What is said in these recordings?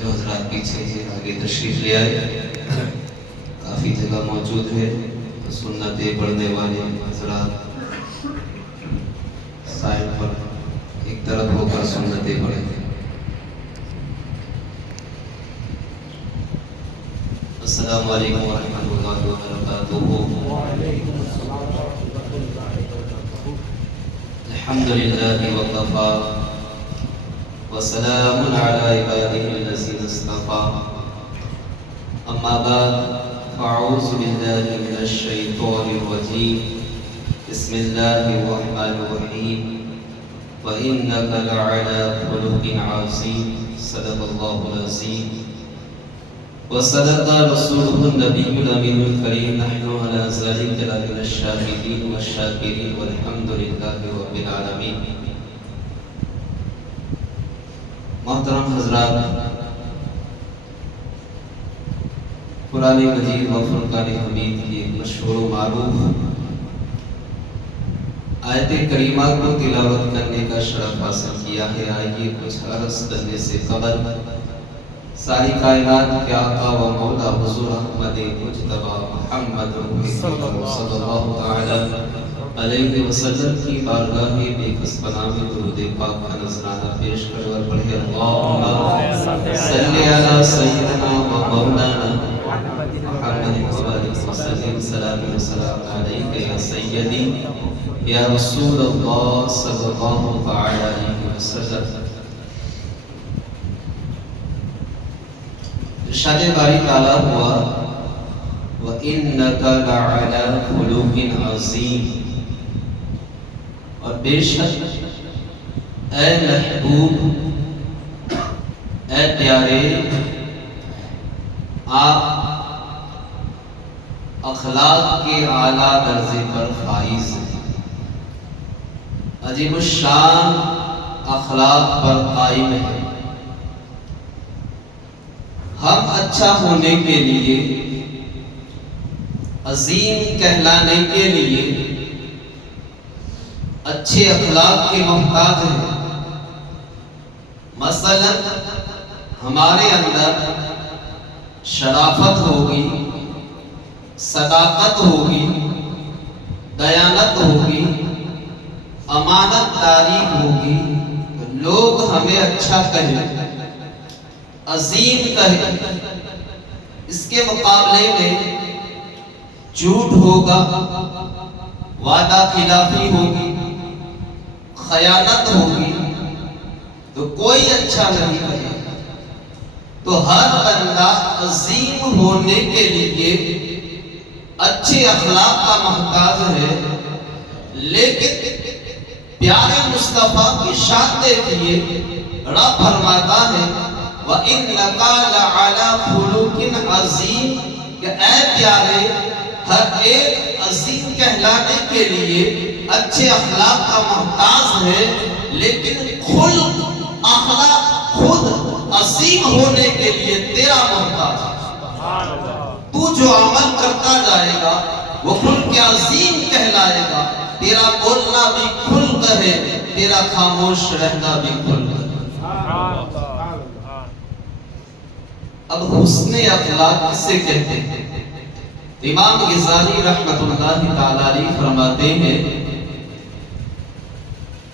جو حضرات پیچھے سے آگے تشریف لے آئے، کافی جگہ موجود ہے، سنتیں پڑھنے والے حضرات سائڈ پر ایک طرف ہو کر سنتیں پڑھیں۔ السلام علیکم ورحمۃ اللہ وبرکاتہ۔ الحمدللہ وکفیٰ وسلام علی عبادہ الذین اصطفیٰ، اما بعد فاعوذ باللہ من الشیطان الرجیم، بسم اللہ الرحمن الرحیم، وَإِنَّكَ لَعَلَىٰ خُلُقٍ عَظِيمٍ، صدق اللہ العظیم وصدق رسولہ النبی الامین الکریم، نحن علی ذلک لمن الشاہدین والشاکرین والحمد للہ رب العالمین۔ محترم حضرات، قرآن مجید و فرقان حمید کی ایک مشہور و معروف آیت کریمہ کو تلاوت کرنے کا شرف حاصل کیا ہے۔ آئیے کچھ عرض کرنے سے قبل ساری کائنات کے آقا و مولا حضور احمد مجتبی محمد صلی اللہ تعالی علیہ وسلم کی بارگاہ بے کس پناہ میں درود پاک کا نذرانہ پیش کرو اور پڑھے اللہم صلی علی سیدنا و مولانا محمد وسلم، سلام و سلام علیکہ یا سیدی یا رسول اللہ صلی اللہ تعالی علیہ وسلم۔ ارشاد باری تعالیٰ ہوا وَإِنَّكَ لَعَلَىٰ خُلُقٍ عَظِيمٍ، اور بے شک اے محبوب، اے پیارے، آپ اخلاق کے اعلیٰ درجے پر فائز ہیں، عظیم الشان اخلاق پر قائم ہیں۔ ہم اچھا ہونے کے لیے، عظیم کہلانے کے لیے اچھے اخلاق کے محتاج ہیں۔ مثلا ہمارے اندر شرافت ہوگی، صداقت ہوگی، دیانت ہوگی، امانت داری ہوگی، لوگ ہمیں اچھا کہیں، عظیم کہیں۔ اس کے مقابلے میں جھوٹ ہوگا، وعدہ خلافی ہوگی، خیانت ہوگی، تو کوئی اچھا نہیں کہے۔ تو ہر بندہ عظیم ہونے کے لیے اچھے اخلاق کا محتاج ہے، لیکن پیارے مصطفیٰ کی شان دیکھیے، رب فرماتا ہے وَإِنَّكَ لَعَلَىٰ خُلُقٍ عَظِيمٍ، کہ اے پیارے، ہر ایک عظیم کہلانے کے لیے اچھے اخلاق کا محتاج ہے، لیکن خلق اخلاق خود عظیم ہونے کے لیے تیرا محتاج ہے۔ تو جو عمل کرتا جائے گا وہ خلق عظیم کہلائے گا۔ تیرا بولنا بھی خلق ہے، تیرا خاموش رہنا بھی خلق ہے۔ اب حسن اخلاق کسے کہتے ہیں؟ امام غزالی رحمۃ اللہ تعالی علیہ فرماتے ہیں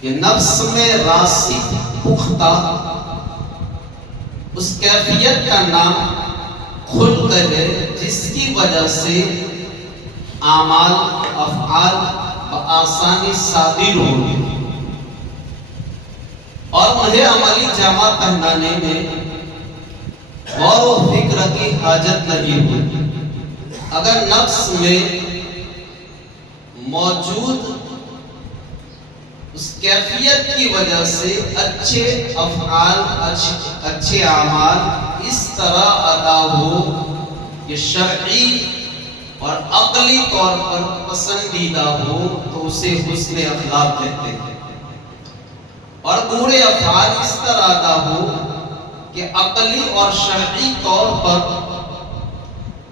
کہ نفس میں راسخ پختہ اس کیفیت کا نام خلق ہے، جس کی وجہ سے اعمال افعال بآسانی صادر ہوں اور انہیں عملی جامہ پہنانے میں غور و فکر کی حاجت نہیں ہوتی۔ اگر نفس میں موجود اس کیفیت کی وجہ سے اچھے افعال، اچھے اعمال اس طرح ادا ہو کہ شرعی اور عقلی طور پر پسندیدہ ہو، تو اسے حسن اخلاق کہتے ہیں۔ اور برے افعال اس طرح ادا ہو کہ عقلی اور شرعی طور پر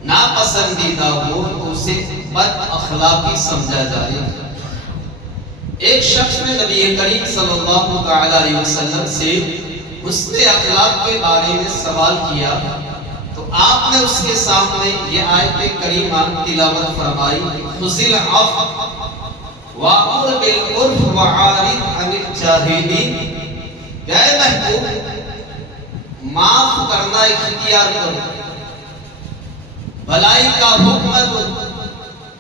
ناپسندیدہ ہو، تو اسے بد اخلاقی سمجھا جائے۔ ایک شخص نے نبی کریم صلی اللہ علیہ وسلم سے حسن اخلاق کے بارے میں سوال کیا تو آپ نے اس کے سامنے یہ آیت کریمہ تلاوت فرمائی، خذ العفو وأمر بالعرف وعارض عن الجاہلین، کہ اے محبوب معاف کرنا اختیار کرو، بھلائی کا حکم دو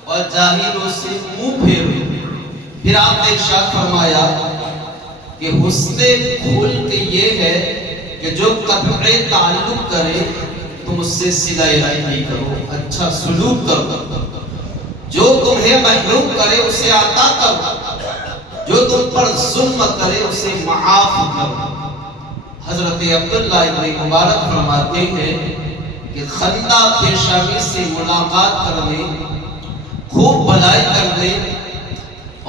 اور جاہلوں سے منہ پھیرو۔ پھر آپ نے ارشاد فرمایا کہ حسن خلق یہ ہے کہ جو قطع تعلق کرے تم اس سے صلہ رحمی کرو، اچھا سلوک کرو، جو تمہیں محروم کرے اسے عطا کرو، جو تم پر ظلم کرے اسے معاف کرو۔ حضرت عبداللہ ابن مبارک فرماتے ہیں کہ خندہ پیشانی سے ملاقات کرنے، خوب بھلائی کرنے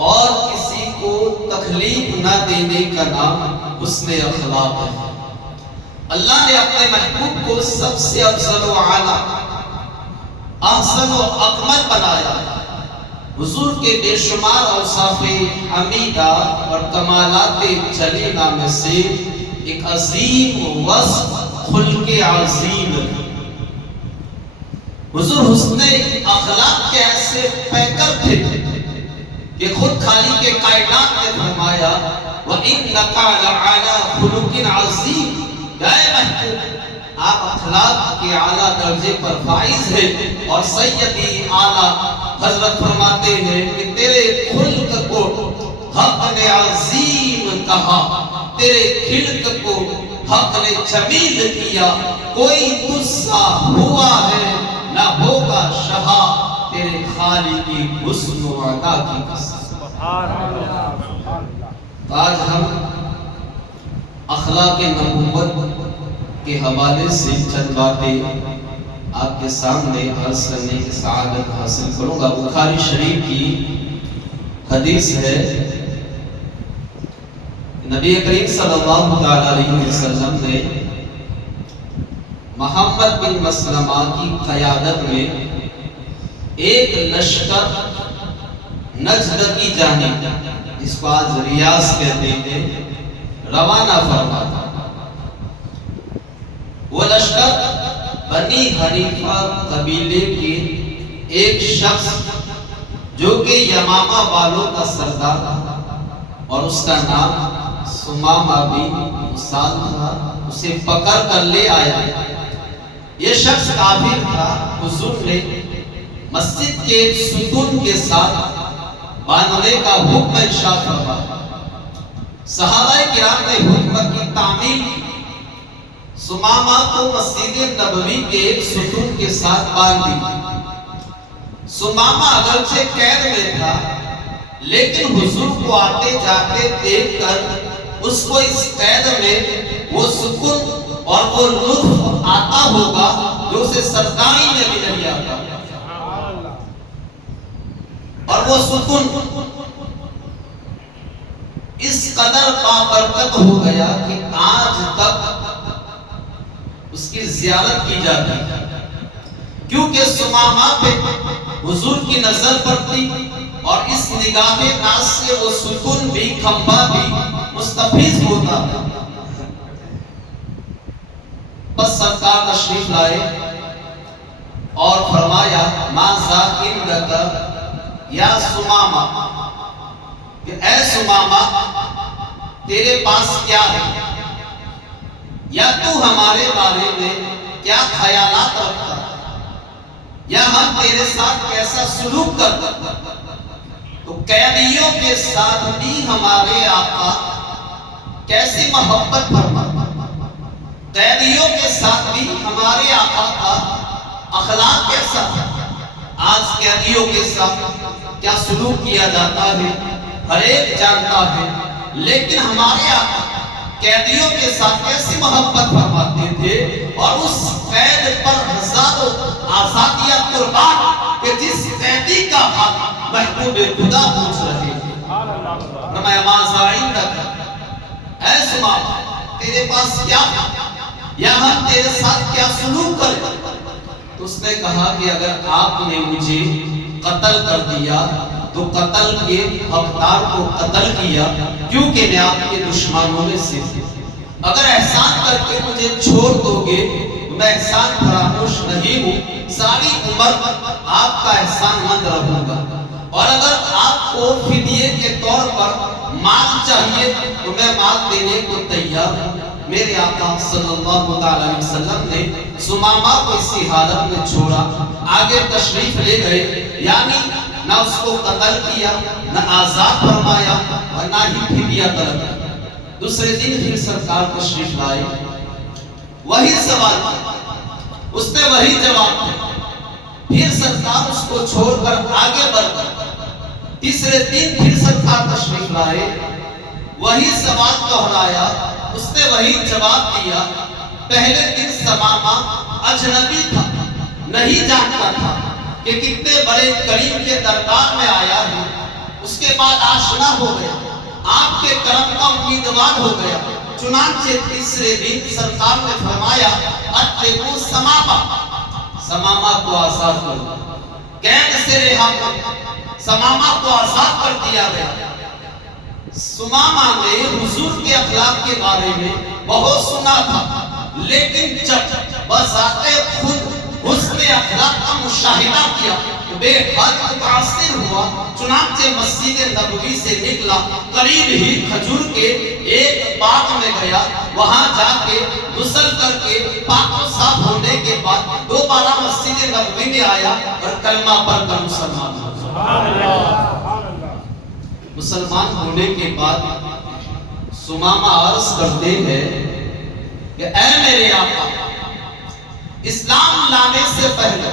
اور کسی کو تکلیف نہ دینے کا نام حسن اخلاق ہے۔ اللہ نے اپنے محبوب کو سب سے افضل و اعلیٰ، احسن و اکمل بنایا۔ حضور کے بے شمار اوصاف حمیدہ اور کمالات جلیلہ میں سے ایک عظیم وصف خلق عظیم ہے۔ حضور حسن اخلاق کے ایسے پیکر تھے کہ خود خالق کے کائنات نے فرمایا وَإِنَّكَ لَعَلَىٰ خُلُقٍ عَظِيمٍ، اے محبوب آپ اخلاق کے اعلیٰ درجے پر فائز ہیں۔ اور سیدی اعلیٰ حضرت فرماتے ہیں کہ تیرے خلق کو حق نے عظیم کہا، تیرے خلق کو حق نے جمیل کیا، کوئی تجھ سا ہوا ہے نہ ہوگا شبہ تیرے خالق کی حسن و عطا کی قسم۔ آج ہم اخلاق نبوت کے حوالے سے چند باتیں آپ کے سامنے عرض کرنے کی سعادت حاصل کروں گا۔ بخاری شریف کی حدیث ہے، نبی کریم صلی اللہ علیہ وسلم نے محمد بن مسلمہ کی قیادت میں ایک لشکر نجد کی جانب، اس کو آج ریاض کہتے ہیں، روانہ فرمایا۔ وہ لشکر بنی حنیفہ قبیلے کے ایک شخص جو کہ یمامہ والوں کا سردار تھا اور اس کا نام سمامہ بن اسال تھا، اسے پکڑ کر لے آیا۔ یہ شخص کافر تھا۔ حضور نے مسجد کے ایک ستون کے ساتھ باندھنے کا حکم ارشاد فرمایا۔ صحابہ کرام نے حکم کی تعمیل کی، سمامہ کو مسجد نبوی کے ایک ستون کے ساتھ باندھ دی۔ سمامہ اگرچہ قید میں تھا لیکن حضور کو آتے جاتے دیکھ کر اس کو اس قید میں وہ سکون اور وہ لطف آتا ہوگا جو اسے سرداری میں بھی نہیں آتا، اور وہ سکون اس قدر بابرکت ہو گیا کہ آج تک اس کی زیارت کی جاتی ہے، کیونکہ سمامہ پہ حضور کی نظر پڑتی اور اس نگاہ ناز سے وہ سکون بھی کھمبا بھی مستفیض ہوتا ہے۔ بس سرکار تشریف لائے اور فرمایا ماذا عندک یا سمامہ، کہ اے سمامہ تیرے پاس کیا ہے، یا تو ہمارے بارے میں کیا خیالات رکھتا ہے، یا ہم تیرے ساتھ کیسا سلوک کرتا۔ تو قیدیوں کے ساتھ بھی ہمارے آقا کیسی محبت فرماتا، قیدیوں کے ساتھ بھی ہمارے آقا کا اخلاق کیسا ہے۔ آج قیدیوں کے ساتھ کیا سلوک کیا جاتا ہے ہر ایک جانتا ہے، لیکن ہمارے آقا قیدیوں کے ساتھ کیسی محبت فرماتے تھے، اور اس قید پر ہزاروں آزادیاں قربان کہ جس قیدی کا حق محبوب خدا پوچھ رہے تھے۔ فرمایا ماذا عندک، اے سمامہ تیرے پاس کیا ہے، یا ہم تیرے ساتھ کیا سلوک کریں۔ تو اس نے کہا کہ اگر آپ نے مجھے قتل کر دیا تو قتل کے حقدار کو قتل کیا، کیونکہ میں آپ کے دشمنوں میں سے ہوں۔ اگر احسان کر کے مجھے چھوڑ دو گے میں احسان فراموش نہیں ہوں، ساری عمر آپ کا احسان مند رہوں گا، اور اگر آپ کو فدیے کے طور پر مال چاہیے تو میں مال دینے کو تیار ہوں۔ میرے آقا صلی اللہ علیہ وسلم نے سمامہ کو اسی حالت میں چھوڑا، آگے تشریف لے گئے، یعنی نہ اس کو قتل کیا، نہ آزاد فرمایا، اور نہ ہی فدیہ طلب کیا۔ دوسرے دن پھر سرکار تشریف لائے، وہی سوال کیا، اس نے وہی جواب دیا، پھر سرکار اس کو چھوڑ کر آگے بڑھ گئے۔ تیسرے دن پھر سرکار تشریف لائے، وہی سوال دہرایا، اس نے وہی جواب دیا۔ پہلے دن سمامہ اجنبی تھا، نہیں جانتا تھا کہ کتنے بڑے کریم کے دربار میں آیا ہے، اس کے بعد آشنا ہو گیا، آپ کے کرم کا امیدوار ہو گیا۔ چنانچہ تیسرے دن سرکار نے فرمایا اتقوا سمامہ، سمامہ کو آزاد کرو، قید سے رہا کرو، سمامہ کو آزاد کر دیا گیا۔ سمامہ نے حضور کے اخلاق کے بارے میں بہت سنا تھا، لیکن جب بذات خود حسن اخلاق کا مشاہدہ کیا تو بے حد متاثر ہوا، چنانچہ مسجد نبوی سے نکلا، قریب ہی کھجور کے ایک باغ میں گیا، وہاں جا کے غسل کر کے پاک و صاف ہونے کے بعد دوبارہ مسجد نبوی میں آیا اور کلمہ پڑھ کر مسلمان ہو گیا۔ مسلمان ہونے کے بعد سمامہ عرض کرتے ہیں کہ اے میرے آقا، اسلام لانے سے پہلے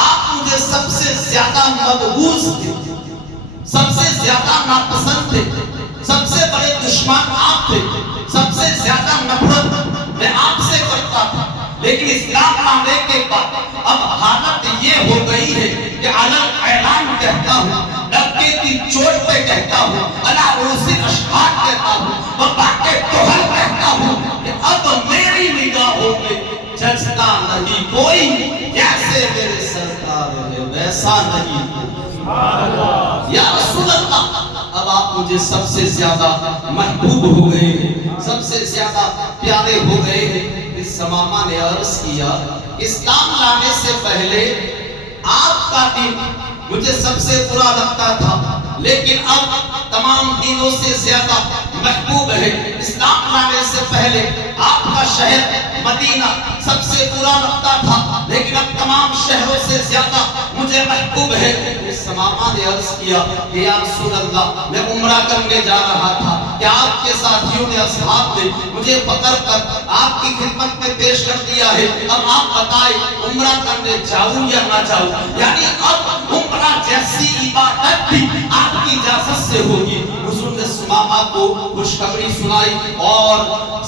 آپ مجھے سب سے زیادہ مبغوض تھے، سب سے زیادہ ناپسند تھے، سب سے بڑے دشمن آپ تھے، سب سے زیادہ نفرت میں آپ سے کرتا تھا، لیکن اسلام لانے کے بعد اب حالت یہ ہو گئی ہے کہ علم اعلان کہتا ہوں، ڈبے کی چوٹ پہ کہتا ہوں، علی رؤوس الاشہاد کہتا ہوں، وباء کے توہل کہتا ہوں کہ اب میری نگاہوں میں جچتا نہیں کوئی، جیسے میرے سرکار ہے ویسا نہیں کوئی۔ یا رسول اللہ، اب آپ مجھے سب سے زیادہ محبوب ہو گئے ہیں، سب سے زیادہ پیارے ہو گئے ہیں۔ اس سمامہ نے عرض کیا، اسلام لانے سے پہلے آپ کا دین مجھے سب سے برا لگتا تھا، لیکن اب تمام دینوں سے زیادہ محبوب ہے۔ اسلام لانے سے پہلے آپ کا شہر مدینہ سب سے برا لگتا تھا، لیکن اب تمام شہروں سے زیادہ مجھے محبوب ہے۔ اس سمامہ نے عرض کیا کہ یا رسول اللہ، میں عمرہ کرنے جا رہا تھا کہ آپ کے ساتھیوں نے، اصحاب نے مجھے پکڑ کر آپ کی خدمت میں پیش کر دیا ہے، اب آپ بتائیں عمرہ کرنے جاؤں یا نہ جاؤں؟ یعنی اب عمرہ جیسی عبادت بھی آپ کی اجازت سے ہوگی۔ حضور نے سمامہ کو خوشخبری سنائی اور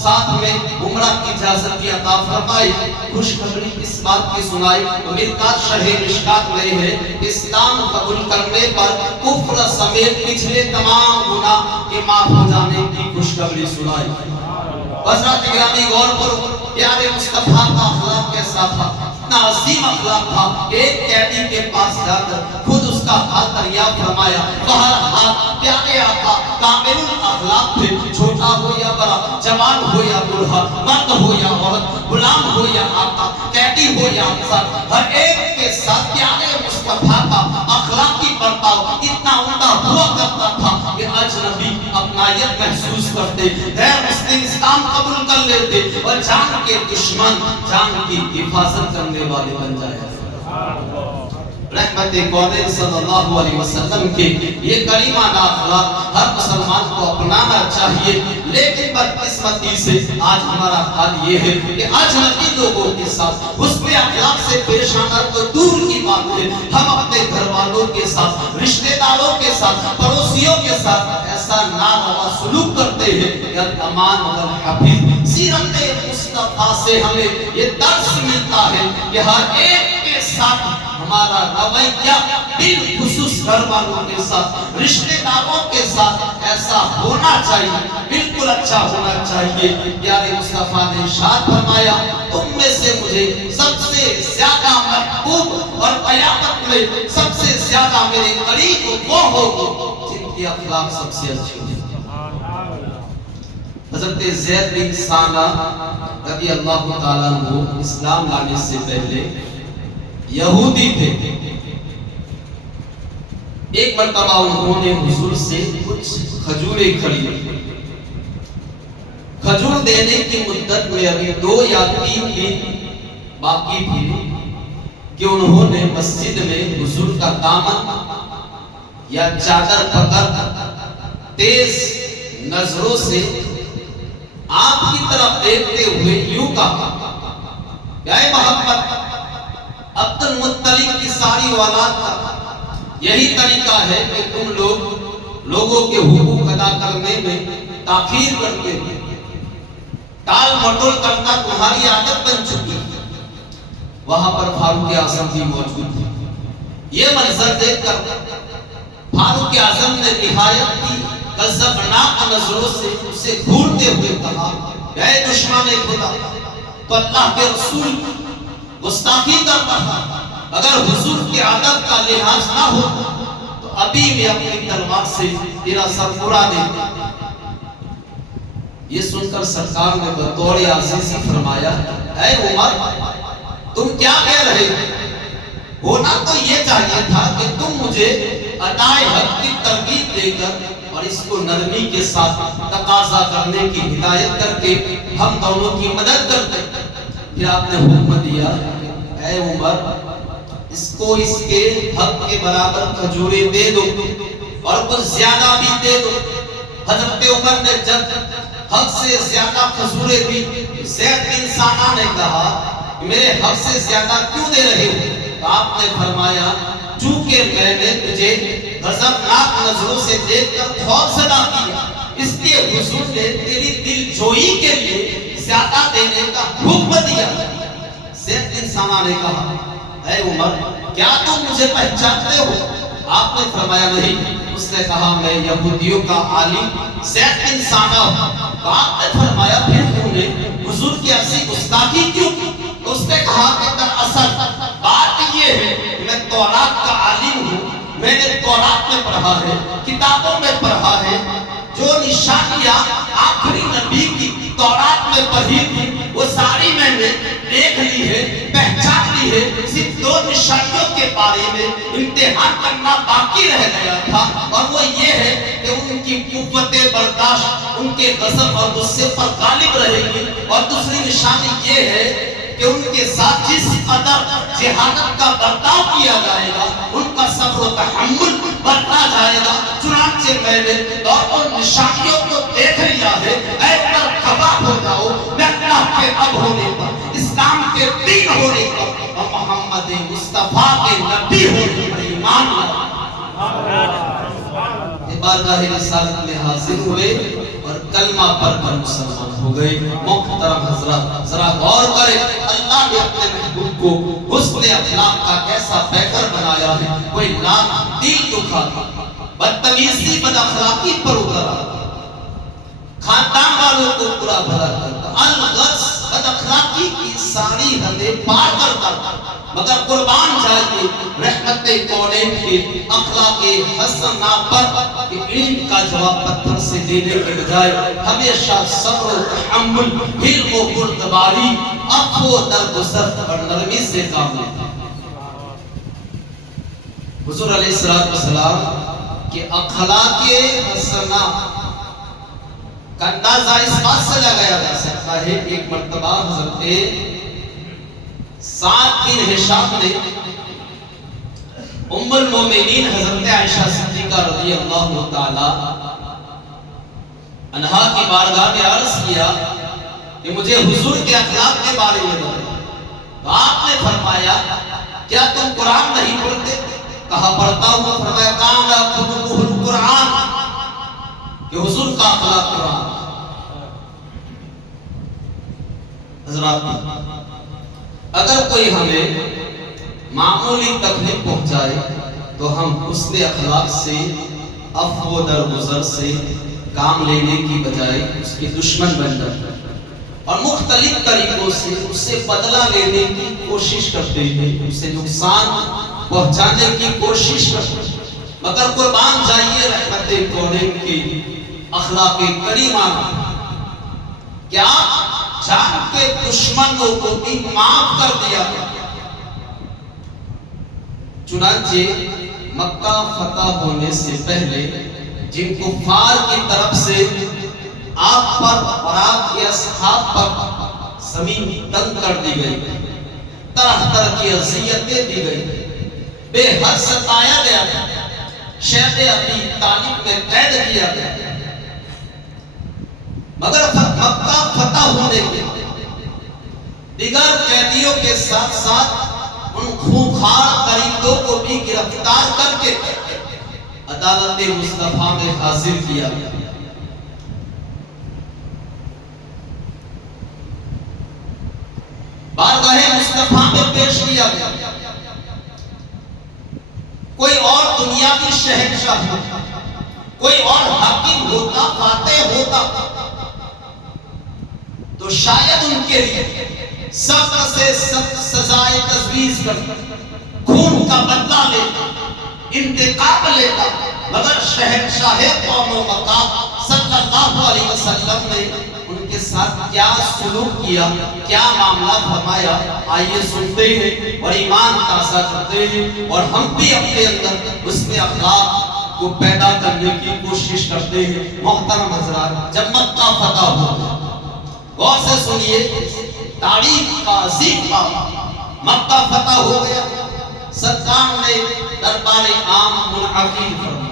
ساتھ میں عمرہ کی اجازت کی عطا فرمائی۔ خوشخبری اس بات کی سنائی تو مرکات شرح مشکات میں ہے، اسلام قبول کرنے پر کفر سمیت پچھلے تمام گناہ کے معاف ہو جانے کی خوشخبری سنائی۔ حضرات گرامی غور کرو، پیارے مصطفیٰ کا اخلاق کیسا تھا، اتنا عظیم اخلاق تھا کہ ایک قیدی کے پاس جا کر خود اس کا حال دریافت فرمایا۔ بہرحال پیارے آقا کامل اخلاق تھے، چھوٹا ہو یا بڑا، جوان ہو یا بوڑھا، مرد ہو یا عورت، غلام ہو یا آقا، قیدی ہو یا انصار، ہر ایک کے ساتھ پیارے مصطفیٰ کا اخلاقی برتاؤ اتنا عمدہ ہوا کرتا تھا کہ اجنبی اپنائیت محسوس کرتے، غیر مسلم اسلام قبول کر لیتے اور جان کے دشمن جان کی حفاظت کرنے والے بن جائے۔ رحمت کونین صلی اللہ علیہ وسلم کے یہ کریمانہ اخلاق ہر مسلمان کو اپنانا چاہیے، لیکن بدقسمتی سے آج ہمارا حال یہ ہے کہ اجنبی لوگوں کے ساتھ حسن اخلاق سے پیش آنا تو دور کی بات ہے، ہم اپنے گھر والوں کے ساتھ، رشتہ داروں کے ساتھ، پڑوسیوں کے ساتھ ایسا ناروا سلوک کرتے ہیں کہ الامان والحفیظ۔ سیرت مصطفیٰ سے ہمیں یہ درس ملتا ہے کہ ہر ایک کے ساتھ ہمارا رویہ بالخصوص گھر والوں کے ساتھ، رشتہ داروں کے ساتھ ایسا ہونا چاہیے، بالکل اچھا ہونا چاہیے۔ پیارے مصطفیٰ نے ارشاد فرمایا تم میں سے مجھے سب سے زیادہ محبوب اور قیامت میں سب سے زیادہ میرے قریب وہ ہوگا جن کی اخلاق سب سے اچھی ہو۔ حضرت زید بن ثانہ رضی اللہ تعالیٰ عنہ اسلام لانے سے پہلے یہودی تھے. ایک مرتبہ انہوں نے حضور سے کچھ کھجوریں خریدی. کھجور دینے کی مدت میں ابھی 2 یا 3 دن باقی تھی کہ انہوں نے مسجد میں حضور کا دامن یا چادر پکڑ تیز نظروں سے آپ کی طرف دیکھتے ہوئے یوں کہا کہ اے محمد، عبد المطلب کی ساری اولاد کا یہی طریقہ ہے کہ تم لوگوں کے حقوق ادا کرنے میں تاخیر کرتے ہو. ٹال مٹول کرنا تمہاری عادت بن چکی ہے. وہاں پر فاروق اعظم بھی موجود تھے. یہ منظر دیکھ کر فاروق اعظم نے نہایت کی غضبناک نظروں سے اسے گھورتے ہوئے کہا، اے دشمن خدا، تو اللہ کے رسول گستاخی کر رہا. اگر حضور کے ادب کا لحاظ نہ ہو تو ابھی میں اپنی تلوار سے تیرا سر اڑا دیتا. یہ سن کر سرکار نے بطور عزیزی فرمایا، اے عمر، تم کیا کہہ رہے ہو؟ ہونا تو یہ چاہیے تھا کہ تم مجھے ادائے حق کی ترغیب دے کر اور اس کو نرمی کے ساتھ تقاضا کرنے کی ہدایت کر کے ہم دونوں کی مدد کرتے. پھر آپ نے حکم دیا، اے عمر، اس کو اس کے حق کے برابر کھجوریں دے دو اور کچھ زیادہ بھی دے دو. حضرت عمر نے جب حق سے زیادہ کھجوریں دی، زید بن ثانہ نے کہا، میرے حق سے زیادہ کیوں دے رہے ہو؟ تو آپ نے فرمایا، چونکہ میں نے تجھے غضبناک نظروں سے دیکھ کر خوف زدہ کیا، اس لیے حضور نے تیری دل جوئی کے لیے زیادہ دینے کا حکم دیا. زید بن ثانہ نے کہا، اے عمر، کیا تم مجھے پہچانتے ہو؟ آپ نے فرمایا نہیں. اس نے کہا، میں یہودیوں کا عالم زید بن ثانہ ہوں. تو آپ نے فرمایا، پھر تم نے حضور کی ایسی گستاخی کیوں کی؟ اس نے کہا کہ دراصل بات یہ ہے کہ میں تورات کا عالم ہوں. میں نے تورات میں پڑھا ہے، کتابوں میں پڑھا ہے، جو نشانیاں آخری نبی کی تورات میں پڑھی تھی وہ ساری میں نے دیکھ لی ہے، پہچان لی ہے. صرف 2 نشانیوں کے بارے میں امتحان کرنا باقی رہ گیا تھا، اور وہ یہ ہے کہ ان کی قوت برداشت ان کے غضب اور غصے پر غالب رہے گی. اور دوسری نشانی یہ ہے کہ ان کے ساتھ جس قدر جہالت کا برتاؤ کیا جائے گا ان کا صبر و تحمل بڑھتا جائے گا. چنانچہ میں نے دونوں نشانیوں کو دیکھ لیا ہے. اے پر گواہ ہو جاؤ، میں اللہ کے اب ہونے پر، اسلام کے دین ہونے پر اور محمد مصطفیٰ کے نبی ہونے پر ایمان لاؤ. بارگاہ رسالت میں حاضر ہوئے اور کلمہ پڑھ کر مسلمان ہو گئے. محترم حضرات، ذرا غور کریں، اللہ نے اپنے محبوب کو حسن اخلاق کا کیسا پیکر بنایا ہے. کوئی لاکھ دل دکھاتا، بدتمیزی بد اخلاقی پر اترا، خاندان والوں کو برا بھلا کرتا، الغرض بد اخلاقی کی ساری حدیں پار کرتا. مگر قربان جائے رحمت کونین کے اخلاق حسنہ پر کہ علم کا جواب پتھر سے دینے کے بجائے ہمیشہ صبر و تحمل، حلم و بردباری، عفو و درگزر اور نرمی سے کام لیتے. حضور علیہ السلام کے اخلاق حسنہ کا اندازہ اس بات سے لگایا جا سکتا ہے. ایک مرتبہ حضرت سعد بن ہشام نے ام المومنین حضرت عائشہ صدیقہ رضی اللہ تعالی عنہا کی بارگاہ میں عرض کیا کہ مجھے حضور کے اخلاق کے بارے میں بتائیں. تو آپ نے فرمایا، کیا تم قرآن نہیں پڑھتے؟ کہا پڑھتا ہوں. فرمایا، کان خلقہ القرآن، کہ حضور کا اخلاق قرآن. حضرات، اگر کوئی ہمیں معمولی تکلیف پہنچائے تو ہم حسن اخلاق سے، عفو و درگزر سے کام لینے کی بجائے اس کے دشمن بن جاتے ہیں اور مختلف طریقوں سے اس سے بدلہ لینے کی کوشش کرتے ہیں، اسے نقصان پہنچانے کی کوشش کرتے ہیں. مگر قربان جائیے رحمت کونین کی اخلاق کریمہ، کیا جان کے دشمنوں کو بھی معاف کر دیا گیا۔ چنانچہ مکہ فتح ہونے سے پہلے جن کفار کی طرف سے آپ پر اور آپ کے اصحاب پر زمین تنگ کر دی گئی، طرح طرح کی اذیتیں دی گئی، بے حد ستایا گیا، شیخ ابی طالب میں قید کیا گیا، مگر مکہ فتح ہونے کے دیگر قیدیوں کے ساتھ ساتھ ان خوخار پرندوں کو بھی گرفتار کر کے عدالت مصطفیٰ میں حاضر کیا گیا۔ بارگاہ مصطفیٰ میں پیش کیا گیا۔ کوئی اور دنیا کی شہنشاہ ہوتا، کوئی اور حاکم ہوتا، فاتح ہوتا تو شاید ان کے لیے سخت سے سخت سزائے تجویز کرتا، خون کا بدلہ لیتا، انتقام لیتا، مگر شہنشاہ قوم و مقام صلی اللہ علیہ وسلم نے ان کے ساتھ کیا سلوک کیا، کیا معاملہ فرمایا، آئیے سنتے ہیں اور ایمان تازہ کرتے ہیں، اور ہم بھی اپنے اندر اس میں اخلاق کو پیدا کرنے کی کوشش کرتے ہیں۔ محترم حضرات، جب مکہ فتح ہوا، غور سے سنیے، تاریخ کا عظیم باب، مکہ فتح ہو گیا، سرکار نے دربار عام منعقد فرمایا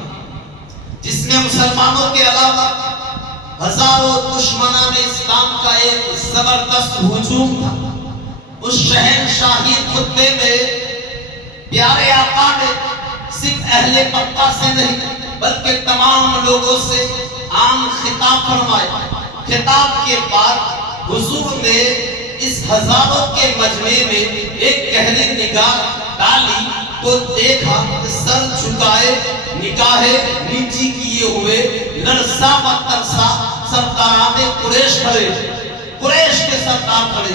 جس میں مسلمانوں کے علاوہ ہزاروں دشمنان اسلام کا ایک زبردست ہجوم تھا۔ اس شہنشاہی خطبے میں پیارے آقا نے صرف اہل مکہ سے نہیں بلکہ تمام لوگوں سے عام خطاب فرمایا۔ خطاب کے بعد حضور نے اس ہزاروں کے مجمع میں ایک گہری نگاہ ڈالی تو دیکھا کہ سر جھکائے نگاہیں نیچی کیے ہوئے لرزا و ترسا سرداران قریش کھڑے، قریش کے سردار کھڑے،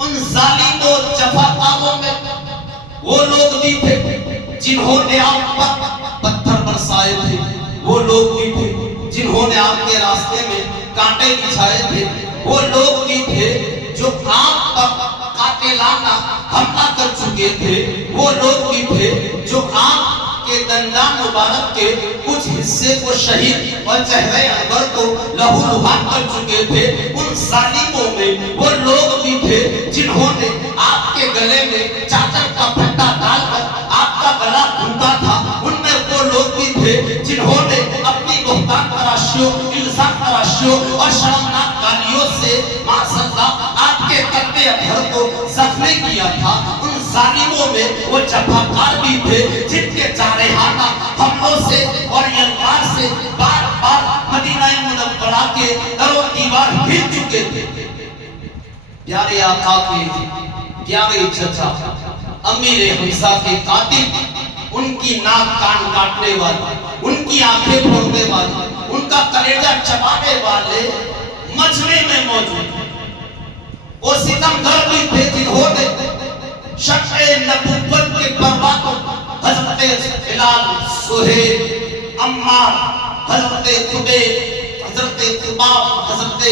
ان ظالم و جفاکاروں میں وہ لوگ بھی تھے جنہوں نے آپ پر پتھر برسائے تھے، وہ لوگ بھی تھے جنہوں نے آپ کے راستے میں کانٹے بچھائے تھے، وہ لوگ بھی تھے جو آپ پر قاتلانہ حملہ کر چکے تھے، وہ لوگ بھی تھے جو آپ کے دندان مبارک کے کچھ حصے کو شہید اور چہرے انور کو لہو لہان کر چکے تھے۔ ان ظالموں میں وہ لوگ بھی تھے جنہوں نے آپ کے گلے میں چادر کا پھٹا ڈال کر آپ کا گلا گھونٹا تھا۔ ان میں وہ لوگ بھی تھے جنہوں نے اپنی بہتان تراشیوں، الزام تراشیوں اور شرمناک گالیوں سے معاذاللہ آپ کے قلب اطہر کو زخمی کیا تھا۔ ان ظالموں میں وہ جفاکار بھی تھے جن کے جارحانہ حملوں سے اور یلغار سے بار بار مدینہ منورہ کے در و دیوار ہل چکے تھے۔ پیارے آقا کے پیارے چچا امیر حمزہ کے قاتل، ان کی ناک کان کاٹنے والے، ان کی آنکھیں پھوڑنے والے، ان کا کلیجہ چبانے والے مجمع میں موجود ہیں۔ وہ ستمگر بھی تھے جنہوں نے شرع نبوت کے پرواتوں حضرت بلال، سہیل، عمار، حضرت خبیب، حضرت خباب، حضرت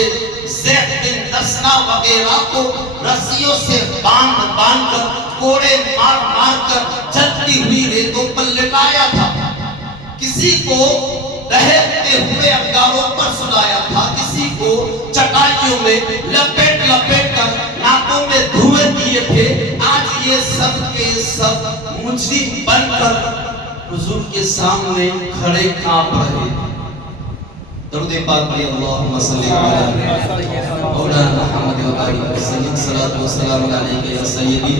زید بن دسنا وغیرہ کو رسیوں سے باندھ کر کوڑے مار کر جلتی ہوئی ریتوں پر لٹایا تھا۔ کسی کو دہتے ہوئے انگاروں پر سلایا تھا، کسی کو چٹائیوں میں لپیٹ کر ناکوں میں دھوئے دیے تھے۔ آج یہ سب کے سب مجرم بن کر حضور کے سامنے کھڑے کانپ رہے۔ درود پاک پڑھیے، اللہم صلی علی مولانا محمد و آلہ وسلم، صلاۃ و سلام علیکہ یا سیدی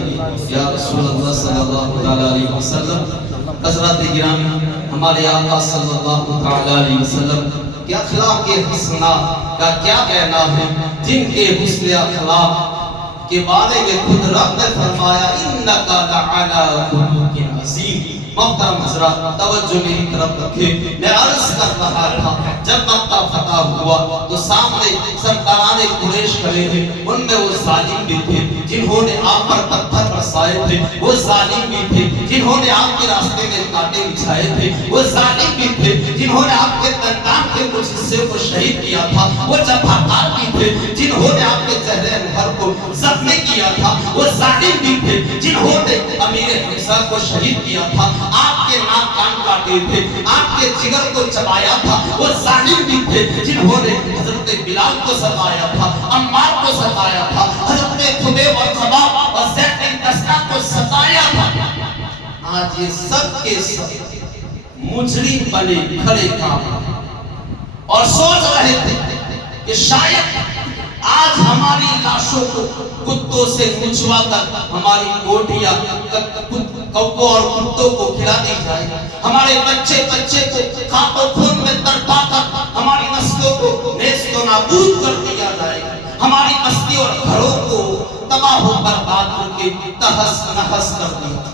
یا رسول اللہ صلی اللہ علیہ وسلم۔ حضرات گرامی، ہمارے آقا صلی اللہ علیہ وسلم کے اخلاق حسنہ کا کیا کہنا ہے، جن کے حسن اخلاق کے بارے میں خود رب نے فرمایا انک لعلی خلق عظیم۔ محترم حضرات، توجہ میری طرف رکھیں، میں عرض کر رہا تھا جب مکہ فتح ہوا تو سامنے سرداران قریش کھڑے ہیں، ان میں وہ ظالم بھی تھے جنہوں نے آپ پر پتھر برسائے تھے، وہ ظالم بھی تھے جنہوں نے آپ کے راستے میں کانٹے بچھائے تھے، وہ ظالم بھی تھے جنہوں نے آپ کے دندان کے کچھ حصے کو شہید کیا تھا، وہ جفاکار بھی تھے جنہوں نے آپ کے چہرے انور کو زخمی کیا تھا، وہ ظالم بھی تھے جنہوں نے امیر حمزہ کو شہید کیا تھا، آپ کے ناک کان کاٹے تھے، آپ کے جگر کو چبایا تھا، وہ ظالم بھی تھے جنہوں نے حضرت بلال کو ستایا تھا، عمار کو ستایا تھا، حضرت خبیب اور خباب اور زید بن دستہ کو ستایا تھا۔ آج یہ سب کے سب مجرم بنے کھڑے کام اور سوچ رہے تھے کہ شاید آج ہماری لاشوں کو کتوں سے نچوا کر ہماری کوٹیاں کبوں اور کتوں کو کھلا دی جائے، ہمارے بچے کو خاک و خون میں تڑپا کر ہماری نسلوں کو نیست و نابود کر دیا جائے، ہماری بستی اور گھروں کو تباہ و برباد کر کے تہس نہس کر دیا۔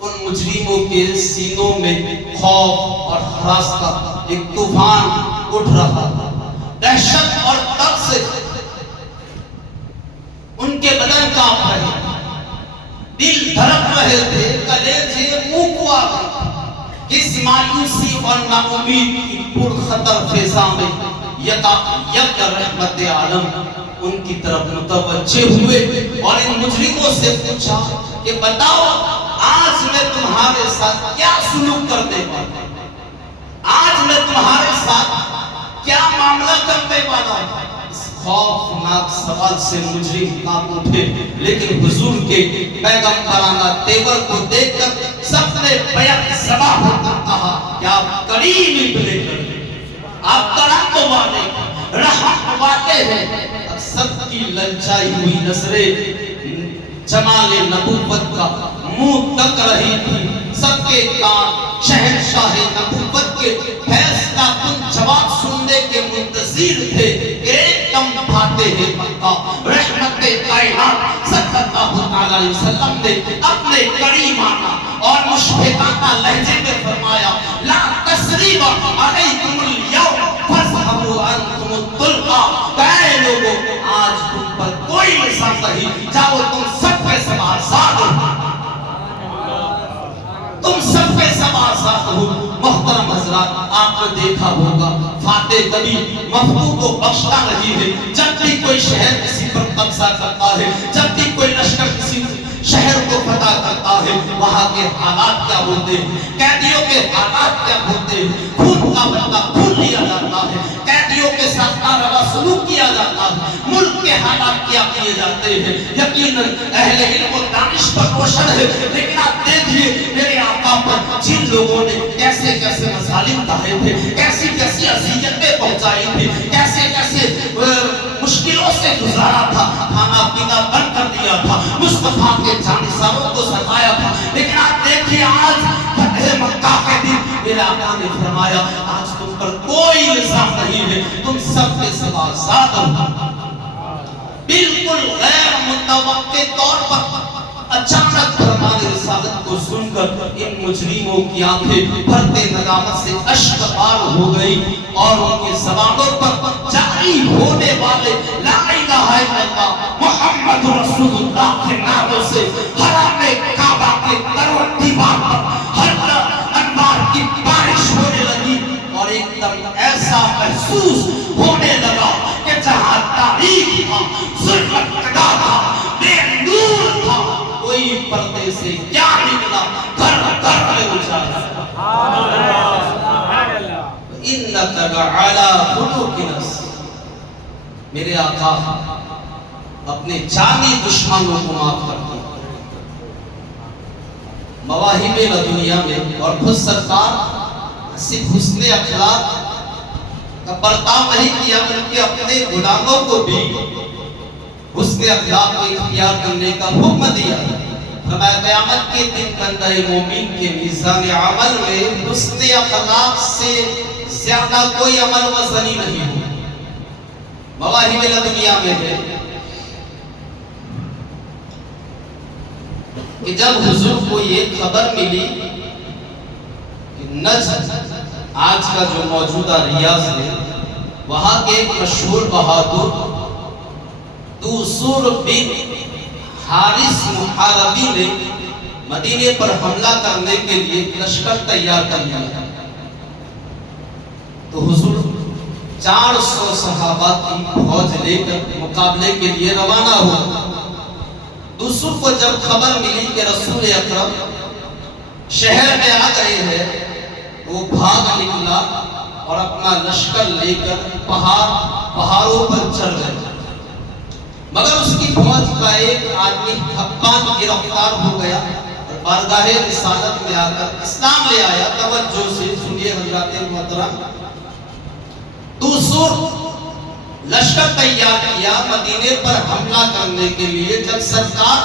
ان مجرموں کے سینوں میں خوف اور ہراس کا ایک طوفان اٹھ رہا تھا، دہشت اور ڈر سے ان کے بدن کانپ رہے تھے، دل دھڑک رہے تھے، کلیجے منہ کو آ گئے۔ اس مایوسی اور ناامید کی پر خطر فضا میں یک رحمت عالم ان کی طرف متوجہ ہوئے اور ان مجرموں سے پوچھا کہ بتاؤ آج میں تمہارے ساتھ کیا سلوک کرنے والا ہوں، آج میں تمہارے ساتھ کیا معاملہ کرنے والا ہوں۔ اس خوفناک سوال سے مجرم کانپ اٹھے، لیکن حضور کے پیغمبرانہ تیور کو دیکھ کر سب نے بیک زباں ہو کر کہا کہ آپ کریم ابن کریم، آپ کرم والے رحم والے ہیں۔ اب سب کی للچائی ہوئی نظریں جمال نبوت کا منہ تک رہی تھی، سب کے کان شہنشاہ نبوت کے فیصلہ کن جواب سننے کے منتظر تھے۔ ایک دم پھاتے ہیں مکہ، رحمت کائنات صلی اللہ علیہ وسلم نے اپنے کریمانہ اور مشفقانہ لہجے میں فرمایا لا تثریب علیکم اليوم فاذهبوا انتم الطلقاء، اے لوگوں آج تم پر کوئی الزام نہیں، جاؤ تم سب کے سب آزاد ہو، تم سب کے سب آزاد ہو۔ محترم حضرات، آپ نے دیکھا ہوگا فاتح کبھی مفتو کو بخشتا نہیں ہے، جب بھی کوئی شہر کسی پر قبضہ کرتا ہے، جب بھی کوئی لشکر کسی شہر کو فتح کرتا ہے، وہاں کے حالات کیا ہوتے ہیں، قیدیوں کے حالات کیا ہوتے ہیں، خون کا بدلہ خون لیا جاتا ہے، قیدیوں کے ساتھ ناروا سلوک کیا جاتا ہے، ملک کے حالات کیا کیے جاتے ہیں۔ یقیناً اہل علم و دانش پر روشن ہے، لیکن آپ دیکھیے میرے آقا پر جن لوگوں نے کیسے کیسے مظالم ڈھائے تھے، کیسی کیسی اذیتیں پہنچائی تھی، کیسے کیسے مشکلوں سے گزارا تھا، کھانا پینا بند کر دیا تھا، مصطفیٰ کے جانثاروں کو ستایا تھا، لیکن آپ دیکھیے آج فتح مکہ کے دن میرے آقا نے فرمایا آج تم پر کوئی الزام نہیں ہے، تم سب کے سب آزاد ہو۔ بالکل غیر متوقع طور پر اچانک فرمان رسالت کو سن کر ان مجرموں کی آنکھیں بھرتے ندامت سے اشک بار ہو گئی اور ان کے زبانوں پر جاری ہونے والے لا الہ الا اللہ محمد رسول اللہ کے نعروں سے حرم کعبہ کے در و دیوار پر ہر طرف انوار کی بارش ہونے لگی اور ایک دم ایسا محسوس ہونے لگا کہ جہاں تاریخ تھا، ظلمت کدا تھا، بے نور تھا، کوئی پردے سے کیا نکلا، گھر گھر میں اجالا۔ اِنَّكَ لَعَلَىٰ خُلُقٍ عَظِيمٍ۔ میرے آقا اپنے جانی دشمنوں کو معاف کر دیا، مواہب دنیا میں، اور خود سرکار صرف حسن اخلاق کا برتاؤ نہیں کیا بلکہ اپنے غلاموں کو بھی حسن اخلاق کو اختیار کرنے کا حکم دیا۔ فرمایا قیامت کے دن بندہ مومن کے میزان عمل میں حسن اخلاق سے زیادہ کوئی عمل وزنی نہیں ہو۔ مواہب دنیا میں ہے کہ جب حضور کو یہ خبر ملی کہ نجد آج کا جو موجودہ ریاض ہے، وہاں کے ایک مشہور بہادر دوسر بن حارث محاربی نے مدینے پر حملہ کرنے کے لیے لشکر تیار کر لیا، تو حضور 400 صحابہ کی فوج لے کر مقابلے کے لیے روانہ ہوا۔ دوسروں کو جب خبر ملی کہ رسول اکرم شہر میں آ گئے ہیں، وہ بھاگ نکلا اور اپنا لشکر لے کر پہاڑوں پر چڑھ گئے، مگر اس کی فوج کا ایک آدمی حبان گرفتار ہو گیا اور بارگاہ رسالت میں آ کر اسلام لے آیا۔ توجہ سے سنیے حضرات محترم، دوسروں لشکر تیار کیا مدینے پر حملہ کرنے کے لیے۔ جب سرکار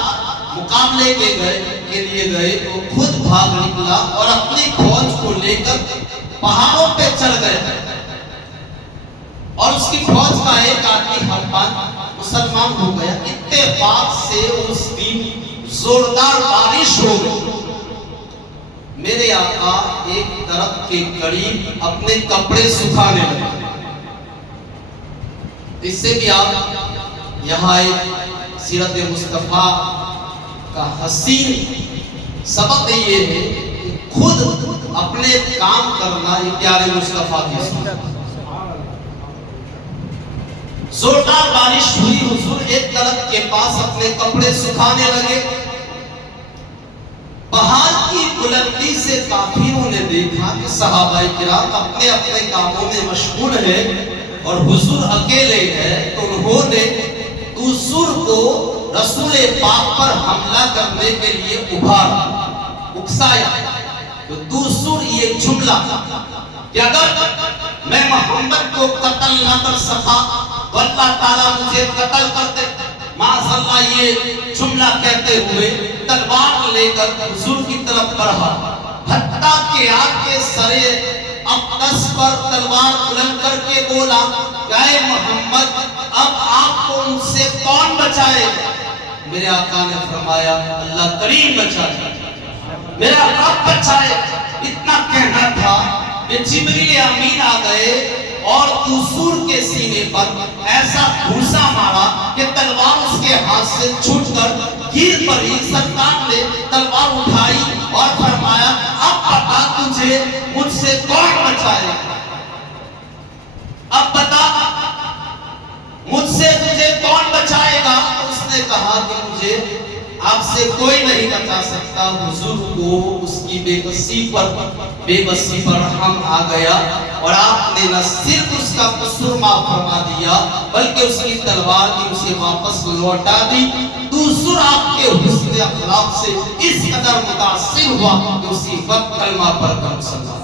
مقابلے کے لیے گئے تو خود بھاگ نکلا اور اپنی فوج کو لے کر پہاڑوں پہ چڑھ گئے، اور اس کی فوج کا ایک آدمی حبان مسلمان ہو گیا۔ اتفاق سے اس دن زوردار بارش ہو گئی۔ میرے آقا ایک درخت کے قریب اپنے کپڑے سکھانے لگے۔ اس سے بھی آپ یہاں ایک سیرت مصطفیٰ کا حسین سبق یہ ہے کہ خود اپنے کام کرنا یہ پیارے مصطفیٰ کی سنت۔ زوردار بارش ہوئی، حضور ایک درخت کے پاس اپنے کپڑے سکھانے لگے۔ پہاڑ کی بلندی سے کافروں نے دیکھا کہ صحابہ کرام اپنے اپنے کاموں میں مشغول ہیں اور حضور اکیلے ہیں، تو انہوں نے دوسر کو رسول پاک پر حملہ کرنے کے لیے اکسایا۔ تو دوسر یہ جملہ کہ اگر میں محمد کو قتل نہ کر سکا تو اللہ تعالیٰ مجھے قتل کر دے، معاذ اللہ، یہ جملہ کہتے ہوئے تلوار لے کر حضور کی طرف بڑھا، حتیٰ کہ آپ کے سرے اقدس پر تلوار بلند کر کے بولا کہ اے محمد، اب آپ کو ان سے کون بچائے؟ میرے آقا نے فرمایا اللہ کریم بچائے، میرا رب بچائے۔ اتنا کہنا تھا کہ جبریل امین آ گئے اور دوسر کے سینے پر ایسا گھوسا مارا کہ تلوار اس کے ہاتھ سے چھوٹ کر گر پڑی۔ سرکار نے تلوار اٹھائی اور فرمایا اب بتا تجھے مجھ سے کون بچائے، اب بتا مجھ سے تجھے کون بچائے گا؟ اس نے کہا کہ مجھے آپ سے کوئی نہیں بچا سکتا۔ حضور کو اس کی بے بسی پر رحم آ گیا اور آپ نے نہ صرف اس کا قصور معاف فرما دیا بلکہ اس کی تلوار کی اسے واپس لوٹا دی۔ دوسر آپ کے حسن اخلاق سے اس قدر متاثر ہوا کہ اسی وقت کلمہ پڑھ کر مسلمان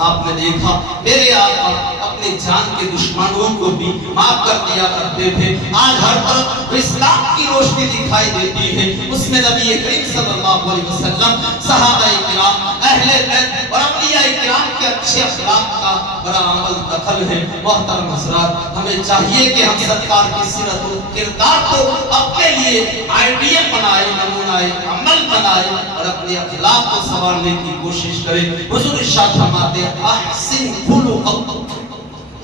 آپ نے دیکھا میرے آقا اپنے جان کے دشمنوں کو بھی معاف کر دیا کرتے تھے۔ آج ہر طرف اسلام کی روشنی دکھائی دیتی ہے، اس میں نبی کریم صلی اللہ علیہ وسلم، صحابہ کرام، اہل بیت اور اولیاء کرام کے اچھے اخلاق کا بڑا عمل دخل ہے۔ محترم حضرات، ہمیں چاہیے کہ ہم سرکار کی سیرت و کردار کو اپنے لیے آئیڈیل بنائے، نمونہ عمل بنائے اور اپنے اخلاق کو سنوارنے کی کوشش کریں۔ حضور ارشاد فرماتے ہیں احسن خلقک،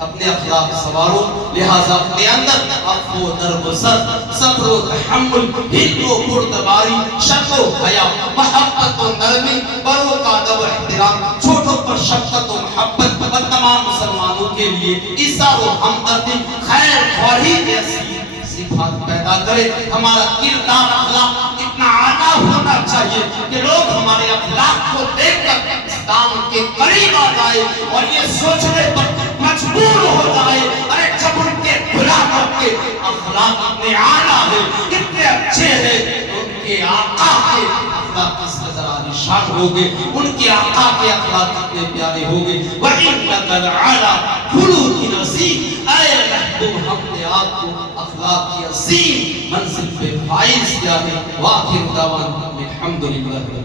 اپنے اخلاق سنوارو، لہذا اپنے اندر عفو و درگزر، صبر و تحمل، حلم و بردباری، شرم و حیا، محبت و نرمی، بڑوں کا ادب و احترام، چھوٹوں پر شفقت و محبت اور تمام مسلمانوں کے لیے ایثار و ہمدردی، خیر خواہی جیسی صفات پیدا کرے۔ ہمارا کردار اخلاق اتنا اعلیٰ ہونا چاہیے کہ لوگ ہمارے اخلاق کو دیکھ کر اسلام کے قریب آ جائے اور یہ سوچنے پر مجبور ہو جائے ارے جب ان کے غلاموں کے اخلاق اتنے اعلیٰ ہیں، اتنے اچھے ہیں، ان کے آقا کے اخلاق کس قدر عالیشان ہوگے، ان کے آقا کے اخلاق کتنے پیارے ہوگے۔ وَإِنَّكَ لَعَلَىٰ خُلُقٍ عَظِيمٍ، اے محبوب ہم نے آپ کو اخلاق کی عظیم منزل پہ فائز کیا ہے۔ وآخر دعوانا الحمدللہ۔